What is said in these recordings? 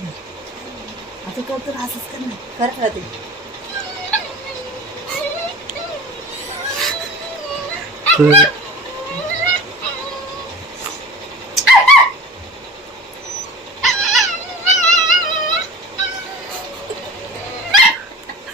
आता करतो असंच कर ना करत राहते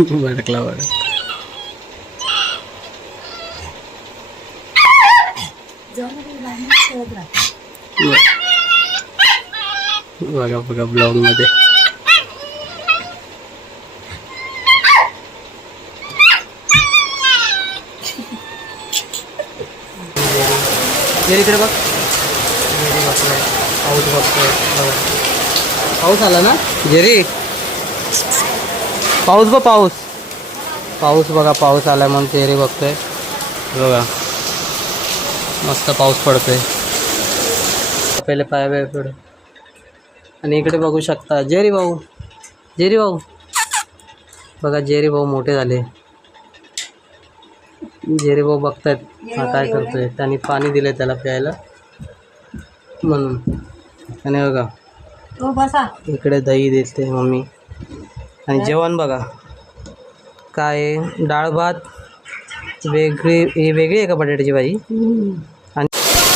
भडकला भडक बघा बघा ब्लॉग मध्ये इकडे बघ पाऊस बघतोय बघा पाऊस आला ना जेरी पाऊस बघ पाऊस पाऊस बघा पाऊस आला म्हणून जेरी बघतोय बघा मस्त पाऊस पडतोय पहिले पाया वेळ पड आणि इकडे बघू शकता जेरी भाऊ बघा जेरी भाऊ मोठे झाले जेरी भाऊ बघतायत हा काय करतोय त्यांनी पाणी दिलंय त्याला प्यायला म्हणून आणि बघा इकडे दही देते मम्मी आणि जेवण बघा काय डाळ भात वेगळी ही वेगळी आहे का बटाट्याची भाजी आणि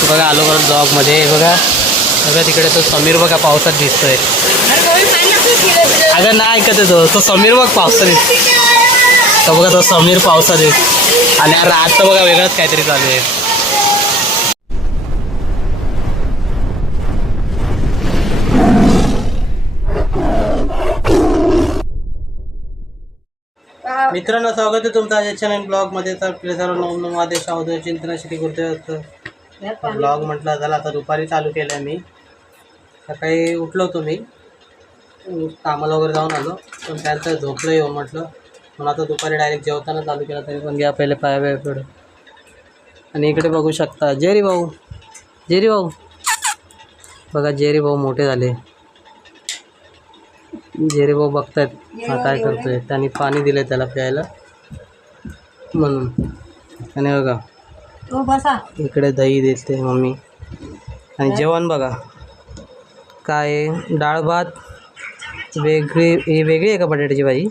बघा आलो बघा ब्लॉगमध्ये बघा तिकडे तो समीर बघा पावसात दिसतोय अगं नाही ऐकत तो समीर बघ पावसात दिसतो तर बघा तो समीर पावसात दिसतो आणि रात तर बघा वेगळंच काहीतरी चालू आहे मित्रांनो स्वागत आहे तुमचं आज चॅनल ब्लॉगमध्ये तर आपले सर्व नवनवीन आदेश आहोत चिंतनासाठी करतोय असतं ब्लॉग म्हटलं झाला आता दुपारी चालू केलं आहे मी सकाळी उठलो होतो मी कामाला वगैरे जाऊन आलो पण त्यानंतर झोपलं येऊन म्हटलं पण आता दुपारी डायरेक्ट जेवताना चालू केला तरी पण घ्या पहिले पाया वेळ पड आणि इकडे बघू शकता जेरी भाऊ बघा जेरी भाऊ मोठे झाले जेरी भाऊ बघतायत हा काय करतोय त्यांनी पाणी दिलंय त्याला प्यायला म्हणून आणि बघा इकडे दही देते मम्मी आणि जेवण बघा काय डाळ भात वेगळी ही वेगळी आहे का बटाट्याची भाजी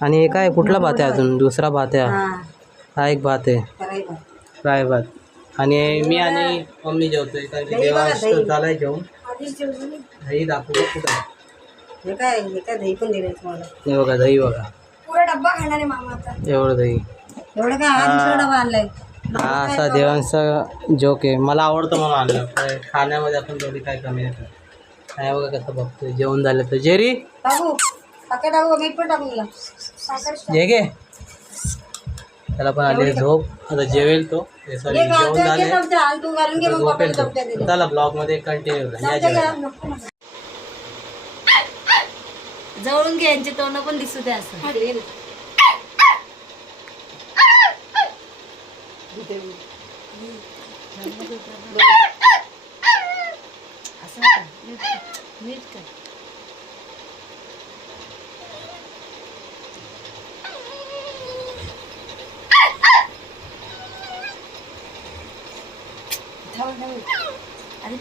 आणि हे काय कुठला भात आहे अजून दुसरा भात आहे हा एक भात आहे फ्राय भात आणि मी आणि मम्मी जेवतोय कारण की जेव्हा झालाय जेवण दही दाखवू कुठं हे काय दही पण दिलंय तुम्हाला हे बघा दही बघा पुरा डब्बा खाणार आहे मामा आता एवढं दही एवढं काय हा दुसरा डबा आणलाय हा असा देवांचा जोक आहे मला आवडतं म्हणून आणलं काय खाण्यामध्ये आपण थोडी काय कमी येतं काय बघा कसं बघतोय जेवण झालं तर जेरी टाकू साखर टाकू मीठ पण टाकू साखर जे घे त्याला पण आले झोप आता जेवेल तो सॉरी जेवण झाले झोपेल तो चला ब्लॉगमध्ये कंटिन्यू जवळून घे यांचे तोंड पण दिसू दे असं मीठ कर अरे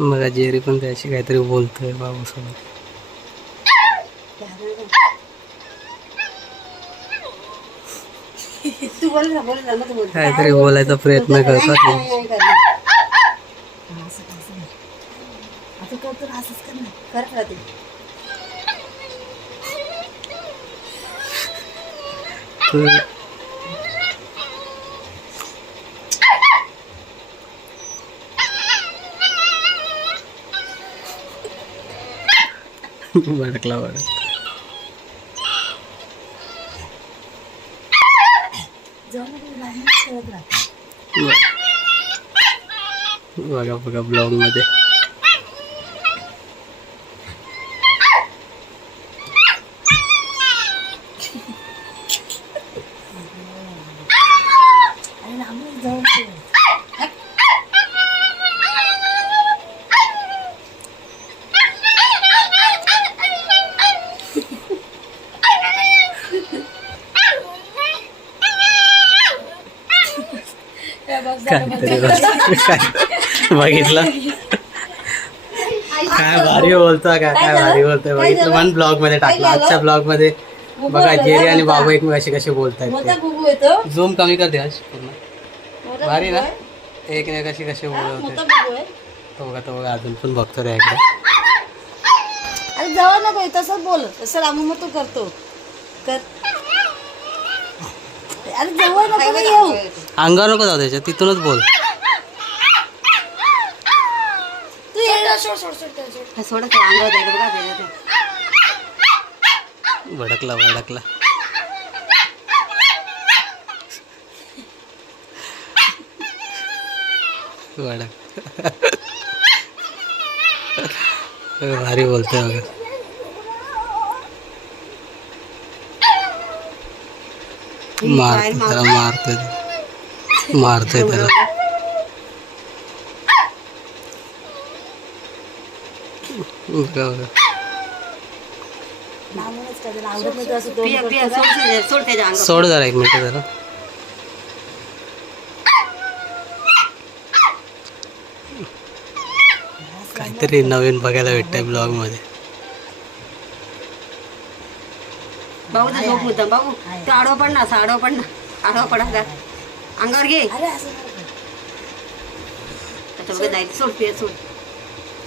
बघा जेरी पण त्याशी काहीतरी बोलतोय बाबूसोबत तू बोल ना काहीतरी बोलायचा प्रयत्न करतात आता करतो असंच कर ना करत राहते भडकला भडक बघा बघा ब्लॉग मध्ये काहीतरी बघितलं काय भारी बोलता काय भारी बोलतोय बघितलं पण ब्लॉग मध्ये टाकलं आजच्या ब्लॉग मध्ये बघा जेरी आणि बाबू एकमेकाशी कसे बोलतायत झूम कमी कर द्या पूर्ण भारी ना एकमेकाशी कसे बोलत तो बघा अजून पण बघतो रे इकडे अरे जवळ नको तसंच बोल तसं रामू मग तू करतो कर अरे जवळ नको ना येऊ अंगावर नको जाऊ त्याच्या तिथूनच बोल तू ये सोड अंगावर द्यायला बघा भडकला भारी बोलतोय बघा मारतोय त्याला सोड जरा एक मिनिट जरा काहीतरी नवीन बघायला भेटतंय ब्लॉग मध्ये बाबू तर झोप होता बाबू तो आडवा पड ना असा आडवा पडा का अंगावर घे जायचं सोड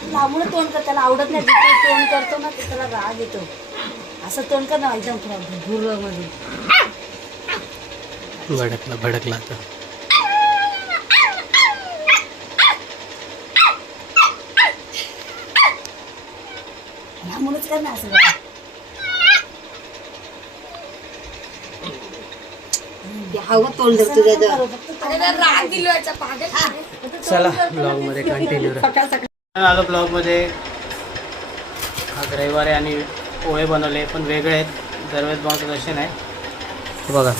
लांबून तोंड कर त्याला आवडत नाही तोंड करतो ना त्याला राग येतो असं तोंड कर ना एकदम भुर मध्ये भडकला आता लांबूनच कर ना असं हवं तोंड धरतो चला ब्लॉग मध्ये कंटिन्यू आलो ब्लॉग मध्ये आज रविवार आहे आणि पोहे बनवले पण वेगळे आहेत दरवेळेस बनवतो तसे नाही हे बघा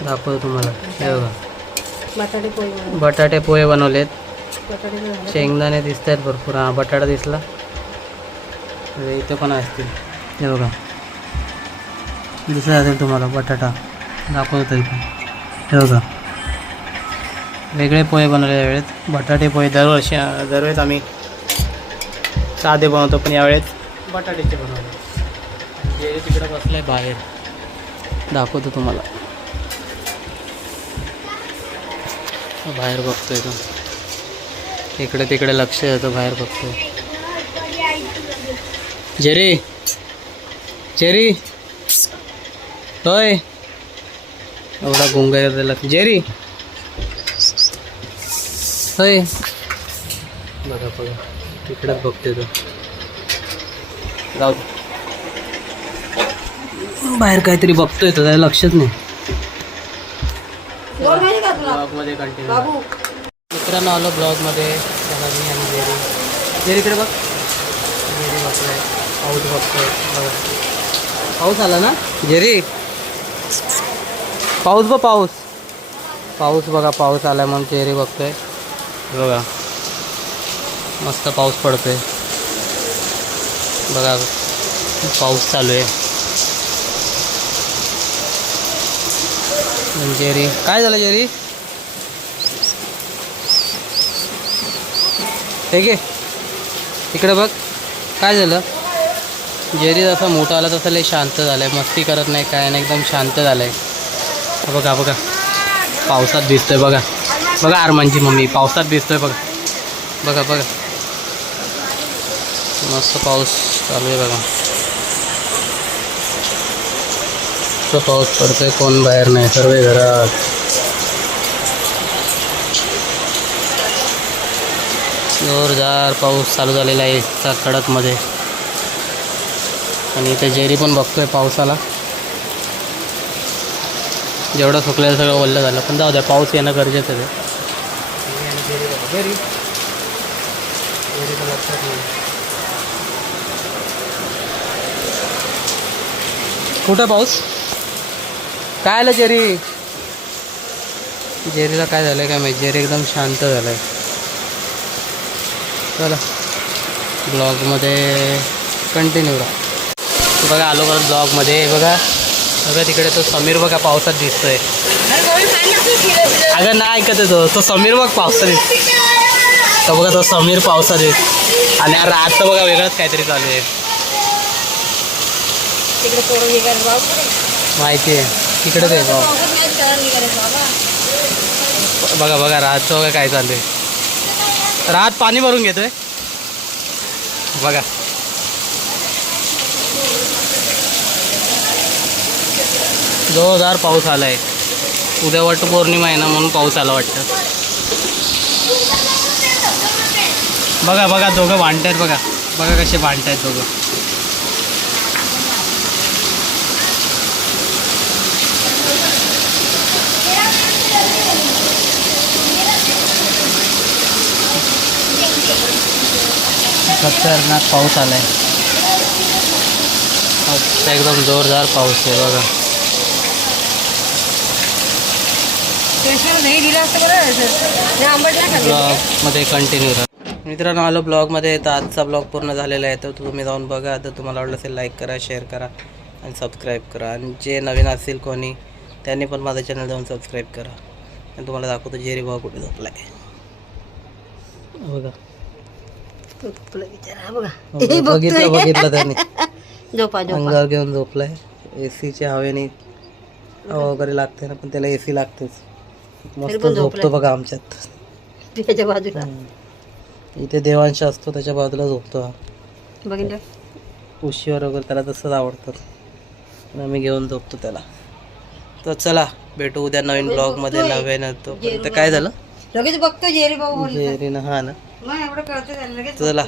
दाखवतो तुम्हाला हे बघा बटाटे पोहे बनवलेत शेंगदाणे दिसत आहेत भरपूर हा बटाटा दिसला इथे पण असतील हे बघा दिसत असेल तुम्हाला बटाटा दाखवतो इथे हे बघा वेगळे पोहे बनवले यावेळेत बटाटे पोहे दरवेळेस आम्ही साधे बनवतो पण यावेळेस बटाट्याचे बनवले जे तिकडे बसलं आहे बाहेर दाखवतो तुम्हाला बाहेर बघतोय तो इकडे तिकडे लक्ष देतो बाहेर बघतोय जेरी होय एवढा गुंगा लक्ष जेरी होय बघा तिकडेच बघते तो जाऊ बाहेर काहीतरी बघतोय तो त्याला लक्षच नाही ब्लॉगमध्ये कंटिन्यू मित्रांनो आलो ब्लॉगमध्ये त्याला मी आणि जेरीकडे बघ जेरी बघतोय पाऊस बघतोय बघा पाऊस आला ना जेरी पाऊस बघा पाऊस आला म्हणून जेरी बघतोय बघा मस्त पाऊस पडतोय बघा पाऊस चालू आहे जेरी काय झालं जेरी ठीक आहे इकडे बघ काय झालं जेरी जसा मोठा आला तसा लय शांत झालाय मस्ती करत नाही काय नाही एकदम शांत झालाय बघा पावसात दिसतोय बघा आरमानची मम्मी पावसात दिसतोय बघा मस्त पाऊस चालू आहे बघा तो पाऊस पडतोय कोण बाहेर नाही सर्व घरात जोरदार पाऊस चालू झालेला आहे त्या कडकमध्ये आणि इथे जेरी पण बघतोय पावसाला जेवढं सुकलेलं सगळं ओलं झालं पण जाऊ द्या पाऊस येणं गरजेचं आहे जेरी कुठं पाऊस काय आलं जेरीला काय झालं काय माहिती जेरी एकदम शांत झालं आहे चला ब्लॉगमध्ये कंटिन्यू राहा बघा आलो परत ब्लॉगमध्ये बघा तिकडे तो समीर बघा पावसात दिसतोय अगं नाही ऐकत तो समीर बघ पावसाळीत. तो बघा तो समीर पावसाळीत. आणि रात बघा वेगळंच काहीतरी चालू आहे. माहिती आहे तिकडे काय बघा बघा रातचं बघा काय चालू आहे. रात पाणी भरून घेतोय बघा. जोरदार पाऊस आलाय. उद्या वटपौर्णिमा आहे ना म्हणून पाऊस आला वाटतं. बघा बघा दोघं भांडतायत बघा. बघा कसे भांडतायत दोघं. खतरनाक पाऊस आलाय. एकदम जोरदार पाऊस आहे बघा. ब्लॉगमध्ये कंटिन्यू राहा मित्रांनो. आलो ब्लॉगमध्ये. तर आजचा ब्लॉग पूर्ण झालेला आहे. तर तुम्ही जाऊन बघा. तर तुम्हाला आवडलं असेल लाईक करा, शेअर करा आणि सबस्क्राईब करा. आणि जे नवीन असतील कोणी त्यांनी पण माझं चॅनल जाऊन सबस्क्राईब करा. आणि तुम्हाला दाखवतो जेरी भाऊ कुठे झोपला आहे बघा. बघितलं त्याने अंगावर घेऊन झोपलाय. एसीच्या हवेने हवा वगैरे लागते ना पण त्याला एसी लागतेच. मस्त झोपतो बघा आमच्यात. त्याच्या बाजूला इथे देवांश असतो त्याच्या बाजूला झोपतो हा. बघितलं उशीवर वगैरे त्याला तसंच आवडतं. आम्ही घेऊन झोपतो त्याला. तर चला भेटू उद्या नवीन ब्लॉगमध्ये नव्यानं. तोपर्यंत काय झालं लगेच बघतो जेरी भाऊ जेरीनं हा ना. मग एवढं कळतं लगेच. चला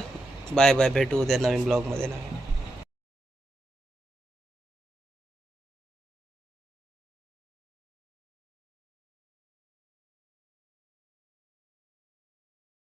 बाय बाय. भेटू उद्या नवीन ब्लॉगमध्ये नवीन.